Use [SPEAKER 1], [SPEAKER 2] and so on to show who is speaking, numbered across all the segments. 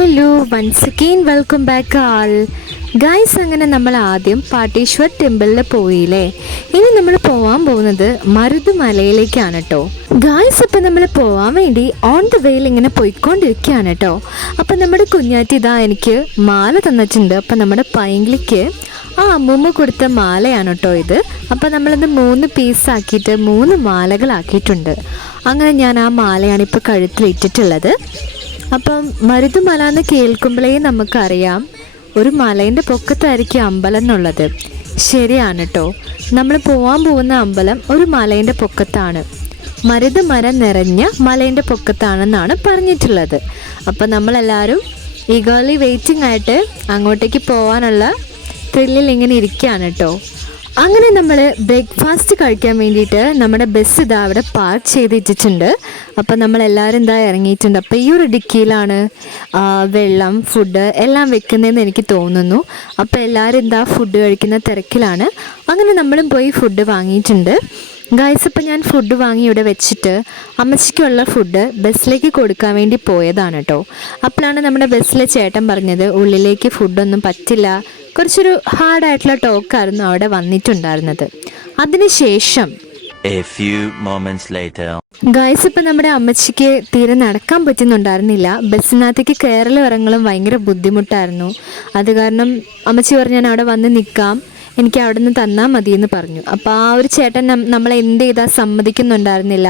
[SPEAKER 1] Hello once again welcome back all guys അങ്ങനെ നമ്മൾ ആദ്യം പാട്ടീശ്വർ ടെമ്പിളിൽ പോയില്ലേ? ഇനി നമ്മൾ പോവാൻ പോകുന്നത് മരുതുമലയിലേക്കാണ് കേട്ടോ. ഗായ്സ് ഇപ്പം നമ്മൾ പോവാൻ വേണ്ടി ഓൺ ദ വേയിൽ ഇങ്ങനെ പോയിക്കൊണ്ടിരിക്കുകയാണ് കേട്ടോ. അപ്പം നമ്മുടെ കുഞ്ഞാറ്റി ഇതാ എനിക്ക് മാല തന്നിട്ടുണ്ട്. അപ്പം നമ്മുടെ പൈങ്കിളിക്ക് ആ അമ്മൂമ്മ കൊടുത്ത മാലയാണ് കേട്ടോ ഇത്. അപ്പം നമ്മളത് മൂന്ന് പീസ് ആക്കിയിട്ട് മൂന്ന് മാലകളാക്കിയിട്ടുണ്ട്. അങ്ങനെ ഞാൻ ആ മാലയാണ് ഇപ്പോൾ കഴുത്തിലിട്ടിട്ടുള്ളത്. അപ്പം മരുതുമല എന്ന് കേൾക്കുമ്പോഴേ നമുക്കറിയാം. ഒരു മലേന്റെ പൊക്കത്തായിരിക്കും അമ്പലം എന്നുള്ളത്. ശരിയാണ് കേട്ടോ നമ്മൾ പോകാൻ പോകുന്ന അമ്പലം ഒരു മലേന്റെ പൊക്കത്താണ്. മരുത് മരം നിറഞ്ഞ മലേന്റെ പൊക്കത്താണെന്നാണ് പറഞ്ഞിട്ടുള്ളത്. അപ്പം നമ്മളെല്ലാവരും ഈഗോളി വെയിറ്റിംഗ് ആയിട്ട് അങ്ങോട്ടേക്ക് പോകാനുള്ള ത്രില്ലിൽ ഇങ്ങനെ ഇരിക്കുകയാണ് കേട്ടോ അങ്ങനെ നമ്മൾ ബ്രേക്ക്ഫാസ്റ്റ് കഴിക്കാൻ വേണ്ടിയിട്ട് നമ്മുടെ ബസ് ഇതാ അവിടെ പാർക്ക് ചെയ്തിട്ടിട്ടുണ്ട്. അപ്പം നമ്മൾ എല്ലാവരും ഇറങ്ങിയിട്ടുണ്ട്. അപ്പോൾ ഈ ഒരു ഡിക്കിയിലാണ് വെള്ളം ഫുഡ് എല്ലാം വെക്കുന്നതെന്ന് എനിക്ക് തോന്നുന്നു. അപ്പോൾ എല്ലാവരും എന്താ ഫുഡ് കഴിക്കുന്ന തിരക്കിലാണ്. അങ്ങനെ നമ്മളും പോയി ഫുഡ് വാങ്ങിയിട്ടുണ്ട്. ഗായ്സ് ഇപ്പം ഞാൻ ഫുഡ് വാങ്ങി ഇവിടെ വെച്ചിട്ട് അമ്മച്ചിക്കുള്ള ഫുഡ് ബസ്സിലേക്ക് കൊടുക്കാൻ വേണ്ടി പോയതാണ് കേട്ടോ അപ്പോഴാണ് നമ്മുടെ ബസ്സിലെ ചേട്ടൻ പറഞ്ഞത് ഉള്ളിലേക്ക് ഫുഡൊന്നും പറ്റില്ല. കുറച്ചൊരു ഹാർഡായിട്ടുള്ള ടോക്കായിരുന്നു അവിടെ വന്നിട്ടുണ്ടായിരുന്നത്. അതിനുശേഷം. ഗായ്സ് ഇപ്പം നമ്മുടെ അമ്മച്ചിക്ക് തീരെ നടക്കാൻ പറ്റുന്നുണ്ടായിരുന്നില്ല. ബസ്സിനകത്തേക്ക് കയറലും ഇറങ്ങലും ഭയങ്കര ബുദ്ധിമുട്ടായിരുന്നു. അത് കാരണം അമ്മച്ചി പറഞ്ഞു ഞാൻ അവിടെ വന്ന് നിൽക്കാം. എനിക്ക് അവിടെ നിന്ന് തന്നാൽ മതി എന്ന് പറഞ്ഞു. അപ്പോൾ ആ ഒരു ചേട്ടൻ നമ്മളെ എന്ത് ചെയ്താൽ സമ്മതിക്കുന്നുണ്ടായിരുന്നില്ല.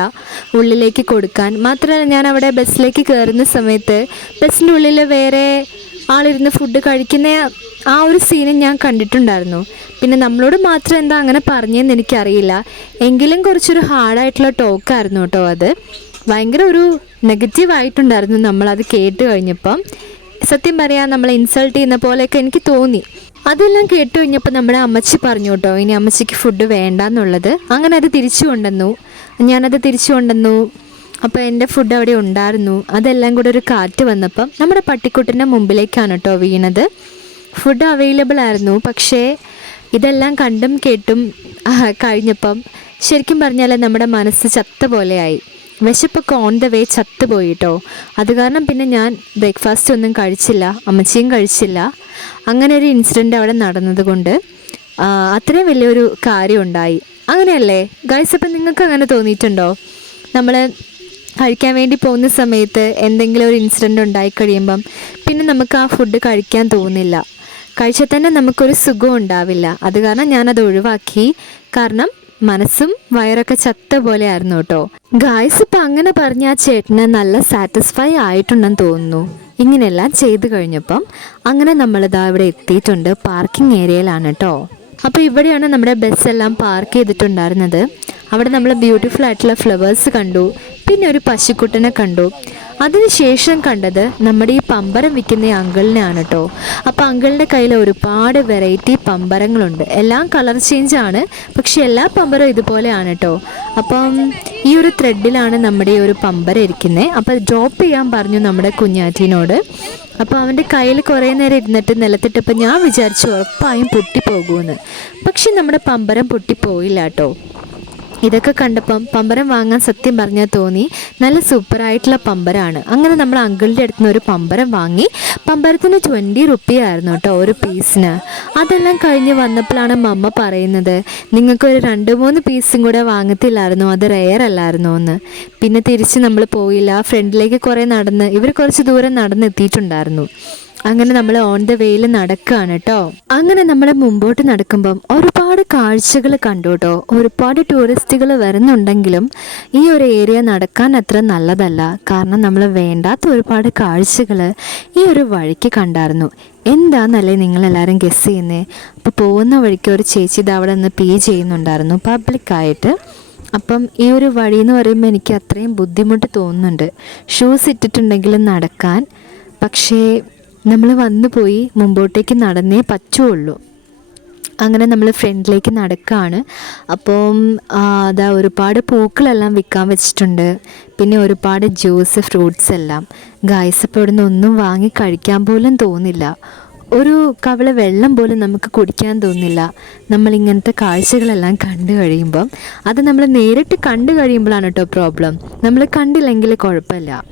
[SPEAKER 1] ഉള്ളിലേക്ക് കൊടുക്കാൻ. മാത്രമല്ല ഞാൻ അവിടെ ബസ്സിലേക്ക് കയറുന്ന സമയത്ത് ബസ്സിന്റെ ഉള്ളിൽ വേറെ ആളിരുന്ന് ഫുഡ് കഴിക്കുന്ന ആ ഒരു സീനും ഞാൻ കണ്ടിട്ടുണ്ടായിരുന്നു. പിന്നെ നമ്മളോട് മാത്രം എന്താ അങ്ങനെ പറഞ്ഞതെന്ന് എനിക്കറിയില്ല. എങ്കിലും കുറച്ചൊരു ഹാർഡായിട്ടുള്ള ടോക്കായിരുന്നു കേട്ടോ അത്. ഭയങ്കര ഒരു നെഗറ്റീവ് ആയിട്ടുണ്ടായിരുന്നു നമ്മളത് കേട്ട് കഴിഞ്ഞപ്പം. സത്യം പറയാം നമ്മളെ ഇൻസൾട്ട് ചെയ്യുന്ന പോലെയൊക്കെ എനിക്ക് തോന്നി. അതെല്ലാം കേട്ടു കഴിഞ്ഞപ്പോൾ നമ്മുടെ അമ്മച്ചി പറഞ്ഞു കേട്ടോ ഇനി അമ്മച്ചിക്ക് ഫുഡ് വേണ്ട എന്നുള്ളത് അങ്ങനെ അത് തിരിച്ചു കൊണ്ടുവന്നു. ഞാനത് തിരിച്ചു കൊണ്ടുവന്നു. അപ്പോൾ എന്റെ ഫുഡ് അവിടെ ഉണ്ടായിരുന്നു. അതെല്ലാം കൂടെ ഒരു കാറ്റ് വന്നപ്പം നമ്മുടെ പട്ടിക്കുട്ടിന്റെ മുമ്പിലേക്കാണ് കേട്ടോ വീണത്. ഫുഡ് അവൈലബിൾ ആയിരുന്നു. പക്ഷേ ഇതെല്ലാം കണ്ടും കേട്ടും കഴിഞ്ഞപ്പം ശരിക്കും പറഞ്ഞാൽ നമ്മുടെ മനസ്സ് ചത്ത പോലെയായി. വിശപ്പൊക്കെ ഓൺ ദ വേ ചത്തുപോയി കേട്ടോ അത് കാരണം പിന്നെ ഞാൻ ബ്രേക്ക്ഫാസ്റ്റ് ഒന്നും കഴിച്ചില്ല അമ്മച്ചിയും കഴിച്ചില്ല. അങ്ങനെ ഒരു ഇൻസിഡന്റ് അവിടെ നടന്നതുകൊണ്ട് അത്രയും വലിയൊരു കാര്യം ഉണ്ടായി അങ്ങനെയല്ലേ? ഗൈസ് അപ്പം നിങ്ങൾക്ക് അങ്ങനെ തോന്നിയിട്ടുണ്ടോ? നമ്മൾ കഴിക്കാൻ വേണ്ടി പോകുന്ന സമയത്ത് എന്തെങ്കിലും ഒരു ഇൻസിഡന്റ് ഉണ്ടായി കഴിയുമ്പം പിന്നെ നമുക്ക് ആ ഫുഡ് കഴിക്കാൻ തോന്നില്ല. കഴിച്ചാൽ തന്നെ നമുക്കൊരു സുഖം ഉണ്ടാവില്ല. അത് കാരണം ഞാനത് ഒഴിവാക്കി. കാരണം മനസ്സും വയറൊക്കെ ചത്ത പോലെ ആയിരുന്നു കേട്ടോ. ഗായ്സ് ഇപ്പം അങ്ങനെ പറഞ്ഞ ആ ചേട്ടന് നല്ല സാറ്റിസ്ഫൈ ആയിട്ടുണ്ടെന്ന് തോന്നുന്നു. ഇങ്ങനെയെല്ലാം ചെയ്തു കഴിഞ്ഞപ്പം അങ്ങനെ നമ്മളിതാ ഇവിടെ എത്തിയിട്ടുണ്ട് പാർക്കിംഗ് ഏരിയയിലാണ് കേട്ടോ. അപ്പോൾ ഇവിടെയാണ് നമ്മുടെ ബസ് എല്ലാം പാർക്ക് ചെയ്തിട്ടുണ്ടായിരുന്നത്. അവിടെ നമ്മൾ ബ്യൂട്ടിഫുൾ ആയിട്ടുള്ള ഫ്ലവേഴ്സ് കണ്ടു പിന്നെ ഒരു പശുക്കുട്ടനെ കണ്ടു. അതിനുശേഷം കണ്ടത് നമ്മുടെ ഈ പമ്പരം വിൽക്കുന്ന അങ്കിളിനെയാണ് കേട്ടോ അപ്പോൾ അങ്കിളിന്റെ കയ്യിൽ ഒരുപാട് വെറൈറ്റി പമ്പരങ്ങളുണ്ട്. എല്ലാം കളർ ചേഞ്ച് ആണ്. പക്ഷേ എല്ലാ പമ്പരവും ഇതുപോലെയാണ് കേട്ടോ അപ്പം ഈ ഒരു ത്രെഡിലാണ് നമ്മുടെ ഈ ഒരു പമ്പരം ഇരിക്കുന്നത് അപ്പോൾ ഡ്രോപ്പ് ചെയ്യാൻ പറഞ്ഞു നമ്മുടെ കുഞ്ഞാറ്റിനോട്. അപ്പോൾ അവന്റെ കയ്യിൽ കുറേ നേരം ഇരുന്നിട്ട് നിലത്തിട്ടപ്പോൾ ഞാൻ വിചാരിച്ചു ഉറപ്പായും പൊട്ടിപ്പോകുമെന്ന് പക്ഷെ നമ്മുടെ പമ്പരം പൊട്ടിപ്പോയില്ല കേട്ടോ ഇതൊക്കെ കണ്ടപ്പം പമ്പരം വാങ്ങാൻ സത്യം പറഞ്ഞാൽ തോന്നി. നല്ല സൂപ്പറായിട്ടുള്ള പമ്പരമാണ് അങ്ങനെ നമ്മൾ അങ്കിളിന്റെ അടുത്ത് നിന്ന് ഒരു പമ്പരം വാങ്ങി. പമ്പരത്തിന് ട്വന്റി റുപ്പി ആയിരുന്നു കേട്ടോ ഒരു പീസിന് അതെല്ലാം കഴിഞ്ഞ് വന്നപ്പോഴാണ് മമ്മ പറയുന്നത് നിങ്ങൾക്കൊരു രണ്ട് മൂന്ന് പീസും കൂടെ വാങ്ങത്തില്ലായിരുന്നു. അത് റെയർ അല്ലായിരുന്നോ എന്ന്. പിന്നെ തിരിച്ച് നമ്മൾ പോയില്ല. ഫ്രണ്ടിലേക്ക് കുറേ നടന്ന് ഇവർ കുറച്ച് ദൂരം നടന്നെത്തിയിട്ടുണ്ടായിരുന്നു. അങ്ങനെ നമ്മൾ ഓൺ ദ വേയിൽ നടക്കുകയാണ് കേട്ടോ അങ്ങനെ നമ്മൾ മുമ്പോട്ട് നടക്കുമ്പം ഒരുപാട് കാഴ്ചകൾ കണ്ടു കേട്ടോ ഒരുപാട് ടൂറിസ്റ്റുകൾ വരുന്നുണ്ടെങ്കിലും ഈ ഒരു ഏരിയ നടക്കാൻ അത്ര നല്ലതല്ല. കാരണം നമ്മൾ വേണ്ടാത്ത ഒരുപാട് കാഴ്ചകൾ ഈ ഒരു വഴിക്ക് കണ്ടായിരുന്നു. എന്താന്നല്ലേ നിങ്ങളെല്ലാവരും ഗസ് ചെയ്യുന്നത് അപ്പോൾ പോകുന്ന വഴിക്ക് ഒരു ചേച്ചി ഇത് അവിടെ നിന്ന് പേ ചെയ്യുന്നുണ്ടായിരുന്നു പബ്ലിക്കായിട്ട് അപ്പം ഈ ഒരു വഴി എന്ന് പറയുമ്പോൾ എനിക്ക് അത്രയും ബുദ്ധിമുട്ട് തോന്നുന്നുണ്ട്. ഷൂസ് ഇട്ടിട്ടുണ്ടെങ്കിലും നടക്കാൻ. പക്ഷേ നമ്മൾ വന്നു പോയി മുമ്പോട്ടേക്ക് നടന്നേ പറ്റുള്ളൂ. അങ്ങനെ നമ്മൾ ഫ്രണ്ടിലേക്ക് നടക്കുകയാണ് അപ്പം അതാ ഒരുപാട് പൂക്കളെല്ലാം വിൽക്കാൻ വെച്ചിട്ടുണ്ട്. പിന്നെ ഒരുപാട് ജ്യൂസ് ഫ്രൂട്ട്സ് എല്ലാം. ഗായ്സ് ഇപ്പോൾ ഇവിടെ നിന്ന് ഒന്നും വാങ്ങി കഴിക്കാൻ പോലും തോന്നില്ല. ഒരു കവള വെള്ളം പോലും നമുക്ക് കുടിക്കാൻ തോന്നില്ല. നമ്മൾ ഇങ്ങനത്തെ കാഴ്ചകളെല്ലാം കണ്ടു കഴിയുമ്പം. അത് നമ്മൾ നേരിട്ട് കണ്ടു കഴിയുമ്പോഴാണ് കേട്ടോ പ്രോബ്ലം നമ്മൾ കണ്ടില്ലെങ്കിൽ കുഴപ്പമില്ല.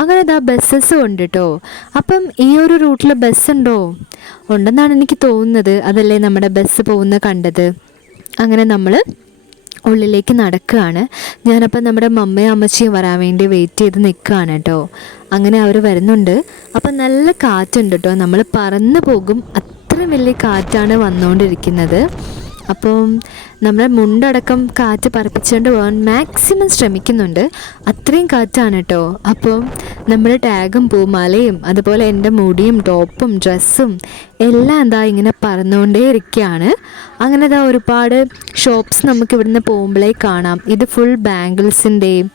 [SPEAKER 1] അങ്ങനെ ഇതാ ബസ്സസ് ഉണ്ട് കേട്ടോ അപ്പം ഈ ഒരു റൂട്ടിൽ ബസ് ഉണ്ടോ ഉണ്ടെന്നാണ് എനിക്ക് തോന്നുന്നത്. അതല്ലേ നമ്മുടെ ബസ് പോകുന്ന കണ്ടത്. അങ്ങനെ നമ്മൾ ഉള്ളിലേക്ക് നടക്കുകയാണ് ഞാനപ്പം നമ്മുടെ മമ്മയും അമ്മച്ചിയും വരാൻ വേണ്ടി വെയിറ്റ് ചെയ്ത് നിൽക്കുകയാണ് കേട്ടോ അങ്ങനെ അവർ വരുന്നുണ്ട്. അപ്പം നല്ല കാറ്റുണ്ട് കേട്ടോ നമ്മൾ പറന്ന് പോകും. അത്ര വലിയ കാറ്റാണ് വന്നുകൊണ്ടിരിക്കുന്നത് അപ്പം നമ്മുടെ മുണ്ടടക്കം കാറ്റ് പറപ്പിച്ചുകൊണ്ട് പോകാൻ മാക്സിമം ശ്രമിക്കുന്നുണ്ട്. അത്രയും കാറ്റാണ് കേട്ടോ അപ്പം നമ്മുടെ ടാഗും പൂമാലയും അതുപോലെ എന്റെ മുടിയും ടോപ്പും ഡ്രസ്സും എല്ലാം എന്താ ഇങ്ങനെ പറന്നുകൊണ്ടേ ഇരിക്കുകയാണ് അങ്ങനെ ഇതാ ഒരുപാട് ഷോപ്സ് നമുക്ക് ഇവിടുന്ന് പോകുമ്പോഴേ കാണാം. ഇത് ഫുൾ ബാംഗിൾസിന്റെയും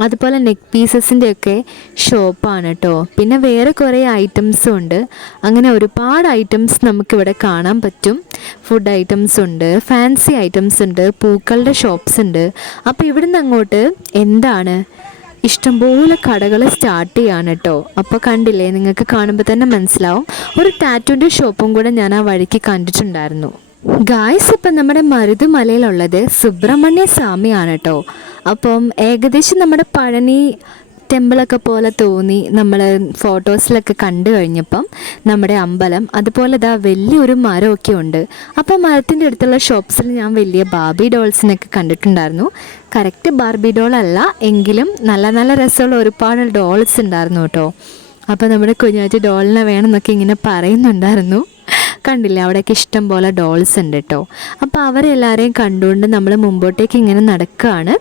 [SPEAKER 1] അതുപോലെ നെക്ക് പീസസിന്റെ ഒക്കെ ഷോപ്പാണ് കേട്ടോ പിന്നെ വേറെ കുറേ ഐറ്റംസും ഉണ്ട്. അങ്ങനെ ഒരുപാട് ഐറ്റംസ് നമുക്കിവിടെ കാണാൻ പറ്റും. ഫുഡ് ഐറ്റംസ് ഉണ്ട് ഫാൻസി ഐറ്റംസ് ഉണ്ട് പൂക്കളുടെ ഷോപ്സ് ഉണ്ട് അപ്പോൾ ഇവിടുന്ന് അങ്ങോട്ട് എന്താണ്? ഇഷ്ടംപോലെ കടകൾ സ്റ്റാർട്ട് ചെയ്യാണ് കേട്ടോ അപ്പോൾ കണ്ടില്ലേ നിങ്ങൾക്ക് കാണുമ്പോൾ തന്നെ മനസ്സിലാവും. ഒരു ടാറ്റുവിന്റെ ഷോപ്പും കൂടെ ഞാൻ ആ വഴിക്ക് കണ്ടിട്ടുണ്ടായിരുന്നു. ഗായ്സ് ഇപ്പം നമ്മുടെ മരുതുമലയിലുള്ളത് സുബ്രഹ്മണ്യ സ്വാമിയാണ് കേട്ടോ അപ്പം ഏകദേശം നമ്മുടെ പഴനി ടെമ്പിളൊക്കെ പോലെ തോന്നി നമ്മൾ ഫോട്ടോസിലൊക്കെ കണ്ടു കഴിഞ്ഞപ്പം നമ്മുടെ അമ്പലം അതുപോലെ ഇതാ വലിയൊരു മരമൊക്കെ ഉണ്ട്. അപ്പോൾ മരത്തിന്റെ അടുത്തുള്ള ഷോപ്സിൽ ഞാൻ വലിയ ബാർബി ഡോൾസിനൊക്കെ കണ്ടിട്ടുണ്ടായിരുന്നു. കറക്റ്റ് ബാർബി ഡോൾ അല്ല എങ്കിലും നല്ല നല്ല രസമുള്ള ഒരുപാട് ഡോൾസ് ഉണ്ടായിരുന്നു കേട്ടോ അപ്പോൾ നമ്മുടെ കുഞ്ഞാറ്റി ഡോളിനെ വേണമെന്നൊക്കെ ഇങ്ങനെ പറയുന്നുണ്ടായിരുന്നു. കണ്ടില്ലേ അവിടെയൊക്കെ ഇഷ്ടം പോലെ ഡോൾസ് ഉണ്ട് കേട്ടോ അപ്പോൾ അവരെല്ലാവരെയും കണ്ടുകൊണ്ട് നമ്മൾ മുമ്പോട്ടേക്ക് ഇങ്ങനെ നടക്കുകയാണ്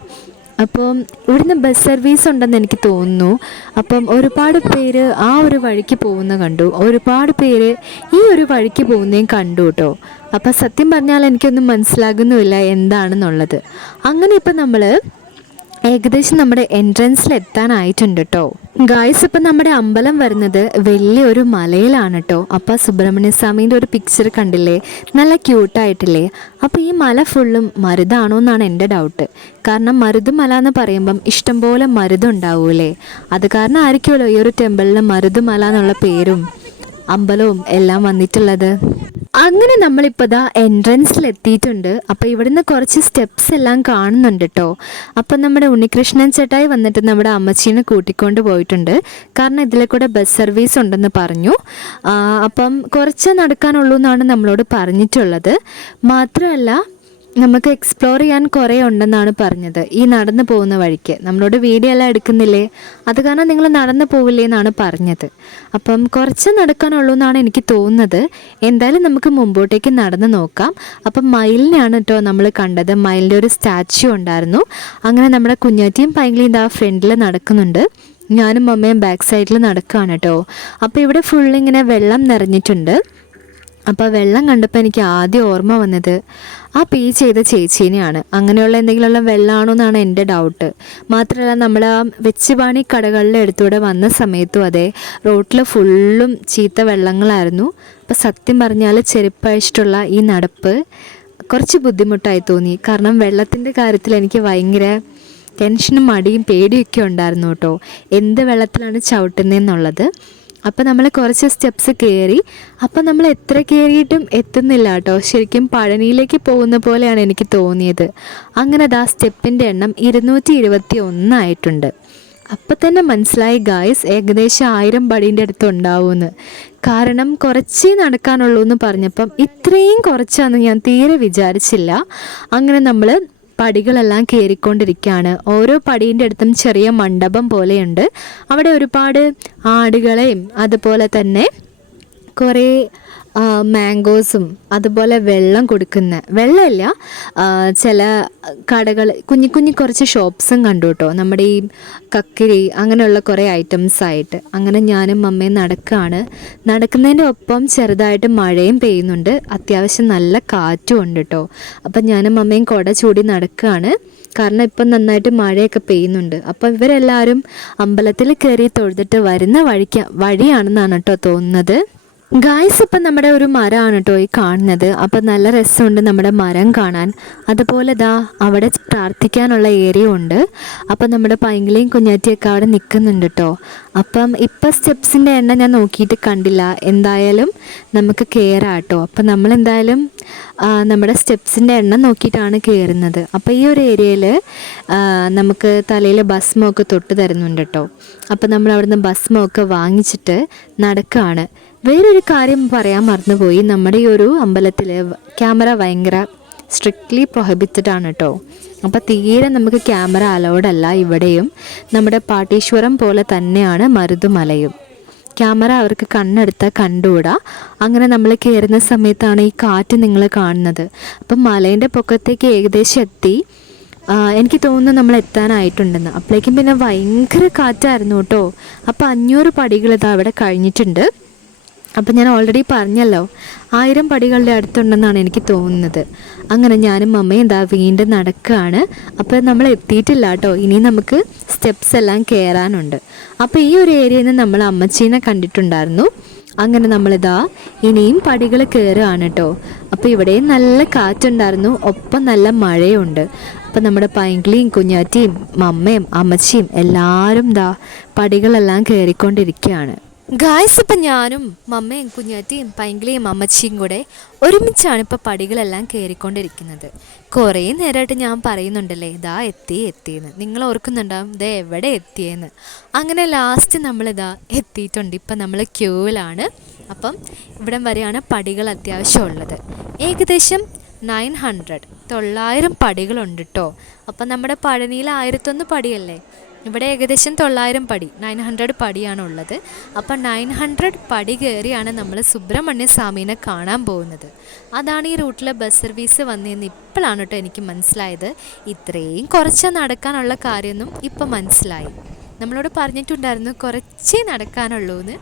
[SPEAKER 1] അപ്പോൾ ഇവിടുന്ന് ബസ് സർവീസ് ഉണ്ടെന്ന് എനിക്ക് തോന്നുന്നു. അപ്പം ഒരുപാട് പേര് ആ ഒരു വഴിക്ക് പോകുന്ന കണ്ടു. ഒരുപാട് പേര് ഈ ഒരു വഴിക്ക് പോകുന്നതും കണ്ടു കേട്ടോ അപ്പം സത്യം പറഞ്ഞാൽ എനിക്കൊന്നും മനസ്സിലാകുന്നുമില്ല എന്താണെന്നുള്ളത്. അങ്ങനെ ഇപ്പം നമ്മൾ ഏകദേശം നമ്മുടെ എൻട്രൻസിൽ എത്താനായിട്ടുണ്ട് കേട്ടോ ഗായ്സ് ഇപ്പം നമ്മുടെ അമ്പലം വരുന്നത് വലിയൊരു മലയിലാണ് കേട്ടോ അപ്പം സുബ്രഹ്മണ്യ സ്വാമീന്റെ ഒരു പിക്ചർ കണ്ടില്ലേ? നല്ല ക്യൂട്ടായിട്ടില്ലേ അപ്പോൾ ഈ മല ഫുള്ളും മരുതാണോ എന്നാണ് എന്റെ ഡൗട്ട് കാരണം മരുത് മല എന്ന് പറയുമ്പം ഇഷ്ടംപോലെ മരുതുണ്ടാവൂലേ അത് കാരണം ആയിരിക്കുമല്ലോ ഈ ഒരു ടെമ്പിളിന് മരുതുമല എന്നുള്ള പേരും. അമ്പലവും എല്ലാം വന്നിട്ടുള്ളത്. അങ്ങനെ നമ്മളിപ്പോൾ ദാ എൻട്രൻസിൽ എത്തിയിട്ടുണ്ട് അപ്പോൾ ഇവിടുന്ന് കുറച്ച് സ്റ്റെപ്സ് എല്ലാം കാണുന്നുണ്ട് കേട്ടോ അപ്പം നമ്മുടെ ഉണ്ണികൃഷ്ണൻ ചേട്ടായി വന്നിട്ട് നമ്മുടെ അമ്മച്ചീനെ കൂട്ടിക്കൊണ്ട് പോയിട്ടുണ്ട്. കാരണം ഇതിലെ കൂടെ ബസ് സർവീസ് ഉണ്ടെന്ന് പറഞ്ഞു. അപ്പം കുറച്ച് നടക്കാനുള്ളൂ എന്നാണ് നമ്മളോട് പറഞ്ഞിട്ടുള്ളത്. മാത്രമല്ല നമുക്ക് എക്സ്പ്ലോർ ചെയ്യാൻ കുറേ ഉണ്ടെന്നാണ് പറഞ്ഞത്. ഈ നടന്നു പോകുന്ന വഴിക്ക്. നമ്മളോട് വീഡിയോ എല്ലാം എടുക്കുന്നില്ലേ? അത് കാരണം നിങ്ങൾ നടന്നു പോവില്ലേ എന്നാണ് പറഞ്ഞത്. അപ്പം കുറച്ച് നടക്കാനുള്ളൂ എന്നാണ് എനിക്ക് തോന്നുന്നത്. എന്തായാലും നമുക്ക് മുമ്പോട്ടേക്ക് നടന്ന് നോക്കാം. അപ്പം മയിലിനെയാണ് കേട്ടോ നമ്മൾ കണ്ടത്. മയിലിന്റെ ഒരു സ്റ്റാച്യു ഉണ്ടായിരുന്നു. അങ്ങനെ നമ്മുടെ കുഞ്ഞാറ്റിയും പൈങ്കിളിയും ആ ഫ്രണ്ടിൽ നടക്കുന്നുണ്ട്. ഞാനും അമ്മയും ബാക്ക് സൈഡിൽ നടക്കുകയാണ് കേട്ടോ അപ്പോൾ ഇവിടെ ഫുള്ളിങ്ങനെ വെള്ളം നിറഞ്ഞിട്ടുണ്ട്. അപ്പോൾ വെള്ളം കണ്ടപ്പോൾ എനിക്ക് ആദ്യം ഓർമ്മ വന്നത് ആ പേ ചെയ്ത ചേച്ചീനെയാണ്. അങ്ങനെയുള്ള എന്തെങ്കിലുമുള്ള വെള്ളമാണോ എന്നാണ് എന്റെ ഡൗട്ട് മാത്രമല്ല നമ്മൾ ആ വെച്ചുപാണി കടകളിലെ അടുത്തൂടെ വന്ന സമയത്തും അതെ റോട്ടിൽ ഫുള്ളും ചീത്ത വെള്ളങ്ങളായിരുന്നു. അപ്പോൾ സത്യം പറഞ്ഞാൽ ചെരുപ്പഴിച്ചിട്ടുള്ള ഈ നടപ്പ് കുറച്ച് ബുദ്ധിമുട്ടായി തോന്നി. കാരണം വെള്ളത്തിന്റെ കാര്യത്തിൽ എനിക്ക് ഭയങ്കര ടെൻഷനും മടിയും പേടിയൊക്കെ ഉണ്ടായിരുന്നു കേട്ടോ. എന്ത് വെള്ളത്തിലാണ് ചവിട്ടുന്നതെന്നുള്ളത്. അപ്പം നമ്മൾ കുറച്ച് സ്റ്റെപ്സ് കയറി അപ്പം നമ്മൾ എത്ര കയറിയിട്ടും എത്തുന്നില്ല കേട്ടോ. ശരിക്കും പഴനിയിലേക്ക് പോകുന്ന പോലെയാണ് എനിക്ക് തോന്നിയത്. അങ്ങനെ അത് ആ സ്റ്റെപ്പിന്റെ എണ്ണം ഇരുന്നൂറ്റി ഇരുപത്തി ഒന്നായിട്ടുണ്ട് അപ്പം തന്നെ മനസ്സിലായി ഗായ്സ് ഏകദേശം ആയിരം പടീന്റെ അടുത്ത് ഉണ്ടാവുമെന്ന് കാരണം കുറച്ചേ നടക്കാനുള്ളൂ എന്ന് പറഞ്ഞപ്പം ഇത്രയും കുറച്ചാണെന്ന് ഞാൻ തീരെ വിചാരിച്ചില്ല. അങ്ങനെ നമ്മൾ പടികളെല്ലാം കയറിക്കൊണ്ടിരിക്കുകയാണ്. ഓരോ പടീന്റെ അടുത്തും ചെറിയ മണ്ഡപം പോലെയുണ്ട്. അവിടെ ഒരുപാട് ആടുകളെയും അതുപോലെ തന്നെ കുറേ മാംഗോസും അതുപോലെ വെള്ളം കൊടുക്കുന്ന വെള്ളമില്ല ചില കടകൾ കുഞ്ഞു കുഞ്ഞു കുറച്ച് ഷോപ്സും കണ്ടു കേട്ടോ. നമ്മുടെ ഈ കക്കിരി അങ്ങനെയുള്ള കുറേ ഐറ്റംസ് ആയിട്ട്. അങ്ങനെ ഞാനും അമ്മയും നടക്കുകയാണ് നടക്കുന്നതിന്റെ ഒപ്പം ചെറുതായിട്ട് മഴയും പെയ്യുന്നുണ്ട്. അത്യാവശ്യം നല്ല കാറ്റും ഉണ്ട് കേട്ടോ. അപ്പം ഞാനും അമ്മയും കുട ചൂടി നടക്കുകയാണ് കാരണം ഇപ്പം നന്നായിട്ട് മഴയൊക്കെ പെയ്യുന്നുണ്ട്. അപ്പം ഇവരെല്ലാവരും അമ്പലത്തിൽ കയറി തൊഴുതിട്ട് വരുന്ന വഴിക്ക് വഴിയാണെന്നാണ് കേട്ടോ തോന്നുന്നത്. ഗായ്സ് ഇപ്പം നമ്മുടെ ഒരു മരമാണ് കേട്ടോ ഈ കാണുന്നത്. അപ്പം നല്ല രസമുണ്ട് നമ്മുടെ മരം കാണാൻ. അതുപോലെ ദാ അവിടെ പ്രാർത്ഥിക്കാനുള്ള ഏരിയ ഉണ്ട്. അപ്പം നമ്മുടെ പൈങ്കിളിയും കുഞ്ഞാറ്റിയൊക്കെ അവിടെ നിൽക്കുന്നുണ്ട് കേട്ടോ. അപ്പം ഇപ്പം സ്റ്റെപ്സിന്റെ എണ്ണം ഞാൻ നോക്കിയിട്ട് കണ്ടില്ല. എന്തായാലും നമുക്ക് കയറാം കേട്ടോ. അപ്പം നമ്മൾ എന്തായാലും നമ്മുടെ സ്റ്റെപ്സിന്റെ എണ്ണം നോക്കിയിട്ടാണ് കയറുന്നത് അപ്പം ഈ ഒരു ഏരിയയിൽ നമുക്ക് തലയിൽ ഭസ്മമൊക്കെ തൊട്ട് തരുന്നുണ്ട് കേട്ടോ. അപ്പം നമ്മൾ അവിടുന്ന് ഭസ്മമൊക്കെ വാങ്ങിച്ചിട്ട് നടക്കുകയാണ് വേറൊരു കാര്യം പറയാൻ മറന്നുപോയി. നമ്മുടെ ഈ ഒരു അമ്പലത്തിൽ ക്യാമറ ഭയങ്കര സ്ട്രിക്ട്ലി പ്രൊഹിബിറ്റഡ് ആണ് കേട്ടോ അപ്പോൾ തീരെ നമുക്ക് ക്യാമറ അലൗഡ് അല്ല ഇവിടെയും. നമ്മുടെ പാട്ടീശ്വരം പോലെ തന്നെയാണ് മരുതുമലയും ക്യാമറ അവർക്ക് കണ്ണെടുത്താൽ കണ്ടുകൂടാ. അങ്ങനെ നമ്മൾ കയറുന്ന സമയത്താണ് ഈ കാറ്റ് നിങ്ങൾ കാണുന്നത്. അപ്പം മലേന്റെ പൊക്കത്തേക്ക് ഏകദേശം എത്തി. എനിക്ക് തോന്നുന്നു നമ്മൾ എത്താനായിട്ടുണ്ടെന്ന്. അപ്പോഴേക്കും പിന്നെ ഭയങ്കര കാറ്റായിരുന്നു കേട്ടോ അപ്പോൾ അഞ്ഞൂറ് പടികൾ ഇതാ അവിടെ കഴിഞ്ഞിട്ടുണ്ട്. അപ്പം ഞാൻ ഓൾറെഡി പറഞ്ഞല്ലോ ആയിരം പടികളുടെ അടുത്തുണ്ടെന്നാണ് എനിക്ക് തോന്നുന്നത്. അങ്ങനെ ഞാനും അമ്മയും എന്താ വീണ്ടും നടക്കുകയാണ്. അപ്പോൾ നമ്മൾ എത്തിയിട്ടില്ല കേട്ടോ. ഇനി നമുക്ക് സ്റ്റെപ്സ് എല്ലാം കയറാനുണ്ട് അപ്പോൾ ഈ ഒരു ഏരിയയിൽ നിന്ന് നമ്മൾ അമ്മച്ചീനെ കണ്ടിട്ടുണ്ടായിരുന്നു. അങ്ങനെ നമ്മളിതാ ഇനിയും പടികൾ കയറുകയാണ് കേട്ടോ. അപ്പോൾ ഇവിടെയും നല്ല കാറ്റുണ്ടായിരുന്നു. ഒപ്പം നല്ല മഴയുണ്ട്. അപ്പം നമ്മുടെ പൈങ്കിളിയും കുഞ്ഞാറ്റിയും മമ്മയും അമ്മച്ചിയും എല്ലാവരും ദാ പടികളെല്ലാം കയറിക്കൊണ്ടിരിക്കുകയാണ് ഗായ്സ് ഇപ്പം ഞാനും മമ്മയും കുഞ്ഞാറ്റിയും പൈങ്കിളിയും അമ്മച്ചിയും കൂടെ ഒരുമിച്ചാണ് ഇപ്പോൾ പടികളെല്ലാം കയറിക്കൊണ്ടിരിക്കുന്നത്. കുറേ നേരമായിട്ട് ഞാൻ പറയുന്നുണ്ടല്ലേ ഇതാ എത്തി എത്തിയെന്ന്. നിങ്ങൾ ഓർക്കുന്നുണ്ടാവും ഇതാ എവിടെ എത്തിയെന്ന്. അങ്ങനെ ലാസ്റ്റ് നമ്മളിതാ എത്തിയിട്ടുണ്ട്. ഇപ്പം നമ്മൾ ക്യൂവിലാണ് അപ്പം ഇവിടം വരെയാണ് പടികൾ അത്യാവശ്യമുള്ളത് ഏകദേശം നയൻ ഹൺഡ്രഡ് തൊള്ളായിരം പടികളുണ്ട് കേട്ടോ അപ്പം നമ്മുടെ പഴനിയിൽ ആയിരത്തൊന്ന് പടിയല്ലേ? ഇവിടെ ഏകദേശം തൊള്ളായിരം പടി നയൻ ഹൺഡ്രഡ് പടിയാണ് ഉള്ളത്. അപ്പം നയൻ ഹൺഡ്രഡ് പടി കയറിയാണ് നമ്മൾ സുബ്രഹ്മണ്യ സ്വാമീനെ കാണാൻ പോകുന്നത്. അതാണ് ഈ റൂട്ടിലെ ബസ് സർവീസ് വന്നതെന്ന് ഇപ്പോഴാണ് കേട്ടോ എനിക്ക് മനസ്സിലായത്. ഇത്രയും കുറച്ച് നടക്കാനുള്ള കാര്യമൊന്നും ഇപ്പം മനസ്സിലായി. നമ്മളോട് പറഞ്ഞിട്ടുണ്ടായിരുന്നു കുറച്ചേ നടക്കാനുള്ളൂ എന്ന്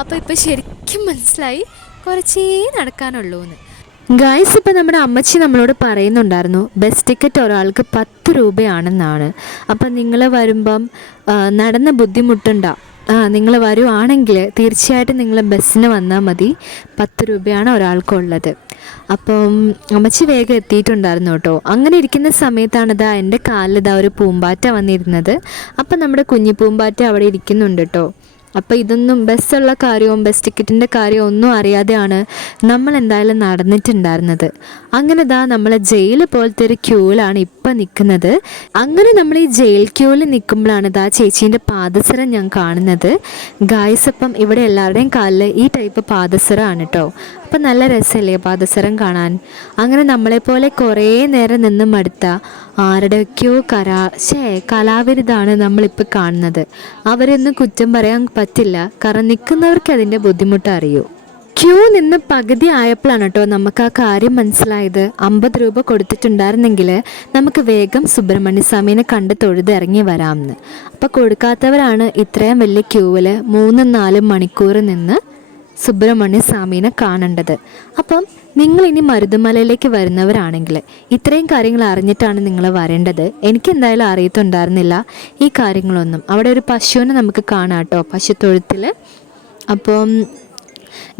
[SPEAKER 1] അപ്പോൾ ഇപ്പോൾ ശരിക്കും മനസ്സിലായി കുറച്ചേ നടക്കാനുള്ളൂ എന്ന് ഗായ്സ് ഇപ്പം നമ്മുടെ അമ്മച്ചി നമ്മളോട് പറയുന്നുണ്ടായിരുന്നു ബസ് ടിക്കറ്റ് ഒരാൾക്ക് പത്ത് രൂപയാണെന്നാണ്. അപ്പം നിങ്ങൾ വരുമ്പം നടന്ന ബുദ്ധിമുട്ടുണ്ട? നിങ്ങൾ വരുവാണെങ്കിൽ തീർച്ചയായിട്ടും നിങ്ങൾ ബസ്സിന് വന്നാൽ മതി. പത്ത് രൂപയാണ് ഒരാൾക്കുള്ളത്. അപ്പം അമ്മച്ചി വേഗം എത്തിയിട്ടുണ്ടായിരുന്നു കേട്ടോ. അങ്ങനെ ഇരിക്കുന്ന സമയത്താണ് ഇതാ എന്റെ കാലിൽ ഇതാ ഒരു പൂമ്പാറ്റ വന്നിരുന്നത്. അപ്പം നമ്മുടെ കുഞ്ഞു പൂമ്പാറ്റ അവിടെ ഇരിക്കുന്നുണ്ട് കേട്ടോ. അപ്പോൾ ഇതൊന്നും ബസ്സുള്ള കാര്യവും ബസ് ടിക്കറ്റിന്റെ കാര്യവും ഒന്നും അറിയാതെയാണ് നമ്മൾ എന്തായാലും നടന്നിട്ടുണ്ടായിരുന്നത്. അങ്ങനെ ദാ നമ്മളെ ജയിൽ പോലത്തെ ഒരു ക്യൂവിലാണ് ഇപ്പം നിൽക്കുന്നത് അങ്ങനെ നമ്മൾ ഈ ജയിൽ ക്യൂവിൽ നിൽക്കുമ്പോഴാണ് ദാ ചേച്ചീന്റെ പാദസരം ഞാൻ കാണുന്നത്. ഗായ്സ് അപ്പം ഇവിടെ എല്ലാവരുടെയും കാലിൽ ഈ ടൈപ്പ് പാദസരമാണ് കേട്ടോ അപ്പം നല്ല രസമല്ലേ പാദസരം കാണാൻ? അങ്ങനെ നമ്മളെപ്പോലെ കുറേ നേരം നിന്ന് മടുത്ത ആരുടെയൊക്കെയോ കരാ ശേ കലാവിരുതാണ് നമ്മളിപ്പോൾ കാണുന്നത്. അവരൊന്നും കുറ്റം പറയാൻ പറ്റില്ല. കാരണം നിൽക്കുന്നവർക്ക് അതിന്റെ ബുദ്ധിമുട്ട് അറിയൂ. ക്യൂ നിന്ന് പകുതി ആയപ്പോഴാണ് കേട്ടോ നമുക്ക് ആ കാര്യം മനസ്സിലായത്. അമ്പത് രൂപ കൊടുത്തിട്ടുണ്ടായിരുന്നെങ്കിൽ നമുക്ക് വേഗം സുബ്രഹ്മണ്യ സ്വാമീനെ കണ്ട് തൊഴുത് ഇറങ്ങി വരാമെന്ന്. അപ്പോൾ കൊടുക്കാത്തവരാണ് ഇത്രയും വലിയ ക്യൂവിൽ മൂന്നും നാലും മണിക്കൂർ നിന്ന് സുബ്രഹ്മണ്യ സ്വാമീനെ കാണേണ്ടത്. അപ്പം നിങ്ങൾ ഇനി മരുതമലയിലേക്ക് വരുന്നവരാണെങ്കിൽ ഇത്രയും കാര്യങ്ങൾ അറിഞ്ഞിട്ടാണ് നിങ്ങൾ വരേണ്ടത്. എനിക്ക് എന്തായാലും അറിയത്തുണ്ടായിരുന്നില്ല ഈ കാര്യങ്ങളൊന്നും. അവിടെ ഒരു പശുവിനെ നമുക്ക് കാണാം കേട്ടോ പശുത്തൊഴുത്തിൽ അപ്പം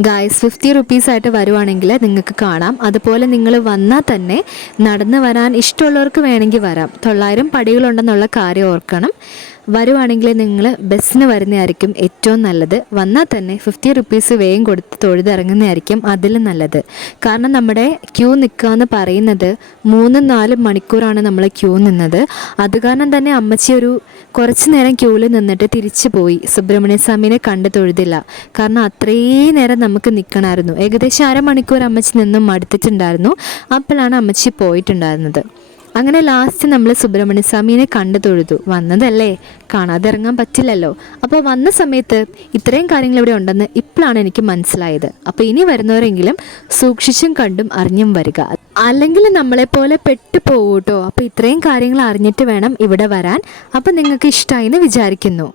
[SPEAKER 1] ഗായ്സ് ഫിഫ്റ്റി റുപ്പീസ് ആയിട്ട് വരുവാണെങ്കിൽ നിങ്ങൾക്ക് കാണാം. അതുപോലെ നിങ്ങൾ വന്നാൽ തന്നെ നടന്നു വരാൻ ഇഷ്ടമുള്ളവർക്ക് വേണമെങ്കിൽ വരാം. തൊള്ളായിരം പടികളുണ്ടെന്നുള്ള കാര്യം ഓർക്കണം. വരുവാണെങ്കിൽ നിങ്ങൾ ബസ്സിന് വരുന്നതായിരിക്കും ഏറ്റവും നല്ലത്. വന്നാൽ തന്നെ ഫിഫ്റ്റി റുപ്പീസ് വേഗം കൊടുത്ത് തൊഴുതിറങ്ങുന്നതായിരിക്കും അതിലും നല്ലത്. കാരണം നമ്മുടെ ക്യൂ നിൽക്കുക എന്ന് പറയുന്നത് മൂന്ന് നാല് മണിക്കൂറാണ് നമ്മൾ ക്യൂ നിന്നത്. അത് കാരണം തന്നെ അമ്മച്ചി ഒരു കുറച്ച് നേരം ക്യൂവിൽ നിന്നിട്ട് തിരിച്ചു പോയി. സുബ്രഹ്മണ്യ സ്വാമിനെ കണ്ട് തൊഴുതില്ല. കാരണം അത്രയും നേരം നമുക്ക് നിൽക്കണമായിരുന്നു. ഏകദേശം അരമണിക്കൂർ അമ്മച്ചി നിന്നും മടുത്തിട്ടുണ്ടായിരുന്നു. അപ്പോഴാണ് അമ്മച്ചി പോയിട്ടുണ്ടായിരുന്നത്. അങ്ങനെ ലാസ്റ്റ് നമ്മൾ സുബ്രഹ്മണ്യ സ്വാമീനെ കണ്ടു തൊഴുതു. വന്നതല്ലേ? കാണാതെ ഇറങ്ങാൻ പറ്റില്ലല്ലോ. അപ്പോൾ വന്ന സമയത്ത് ഇത്രയും കാര്യങ്ങൾ ഇവിടെ ഉണ്ടെന്ന് ഇപ്പോഴാണ് എനിക്ക് മനസ്സിലായത്. അപ്പോൾ ഇനി വരുന്നവരെങ്കിലും സൂക്ഷിച്ചും കണ്ടും അറിഞ്ഞും വരിക. അല്ലെങ്കിൽ നമ്മളെപ്പോലെ പെട്ടു പോകൂട്ടോ അപ്പോൾ ഇത്രയും കാര്യങ്ങൾ അറിഞ്ഞിട്ട് വേണം ഇവിടെ വരാൻ. അപ്പോൾ നിങ്ങൾക്ക് ഇഷ്ടമായി എന്ന് വിചാരിക്കുന്നു.